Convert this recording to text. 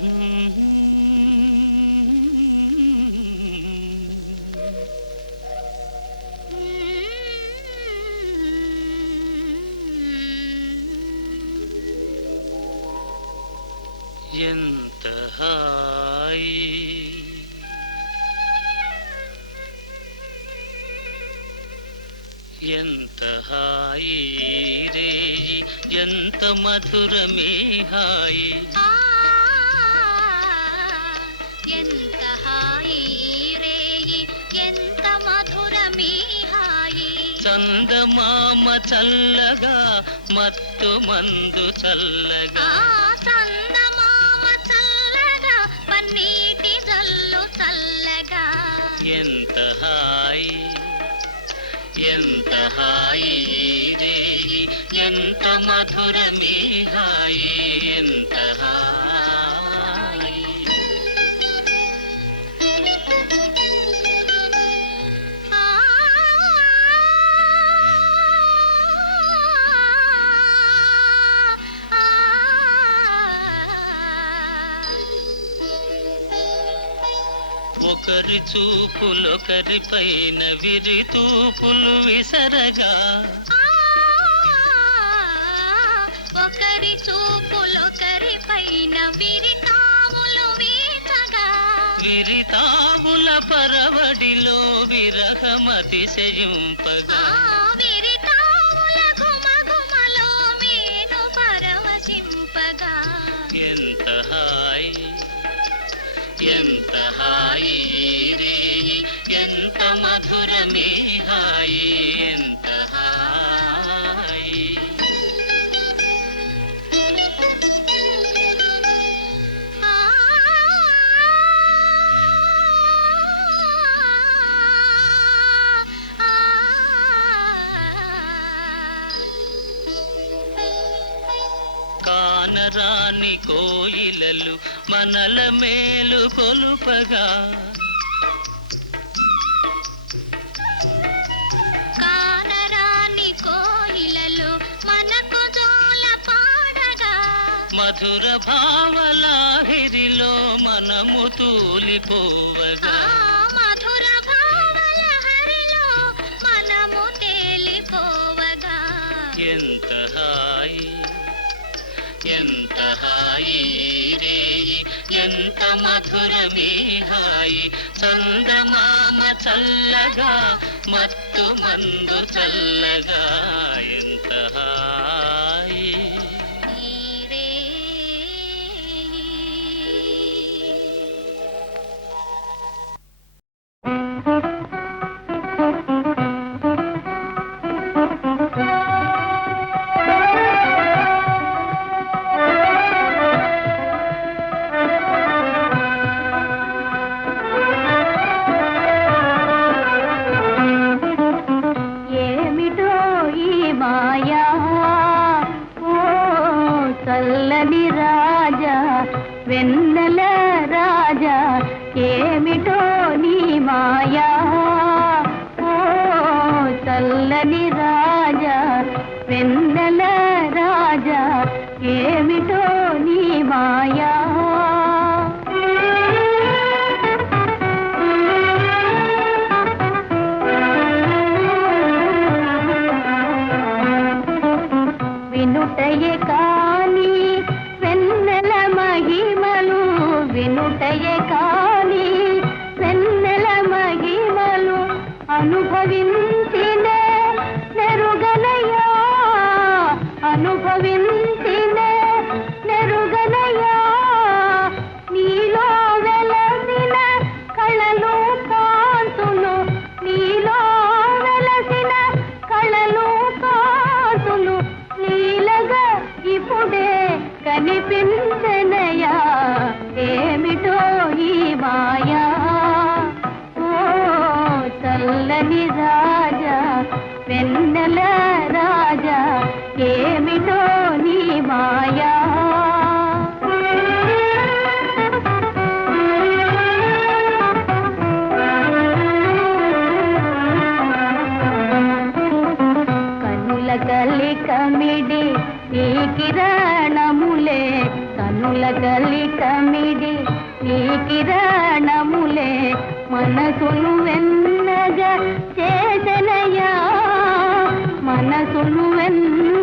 ఎంత హాయి. ఎంత హాయి రే. ఎంత మధురమే హాయి. ఎంత హాయి రేయి ఎంత మధురమీ హాయి చందమామ చల్లగా మత్తు మందు చల్లగా చందమామ చల్లగా పన్నీటి జల్లు చల్లగా ఎంత హాయి ఎంత హాయి రేయి ఎంత మధురమే హాయి ఎంత హాయి ఒకరి చూపులొకరి పైన విరి తూపులు విసరగా. ఒకరి చూపులొకరి పైన విరితాములు వీచగా. విరితాముల పరవడిలో విరహమతి మధురమే హాయి ఎంత హాయి కానరాని కోయిలలు మనల మేలు కొలుపగా మధుర భావలాహిరిలో మనము తూలిపోవగా. మధుర భావల హరిలో మనము తేలిపోవగా. ఎంత హాయి ఎంత హాయి రేయి ఎంత మధురమే హాయి. చందమామ చల్లగా మత్తు మందు చల్లగా ఎంత ఏమిటో నీ మాయ పుల్లని రాజా వెన్నెల రాజా ఏమిటో నీ మాయా? కనుల కలి కమిడి నీ కిరణములే కనుల కలి కమిడి నీ కిరణములే మనసును చేతనయా మన సొలువెన్న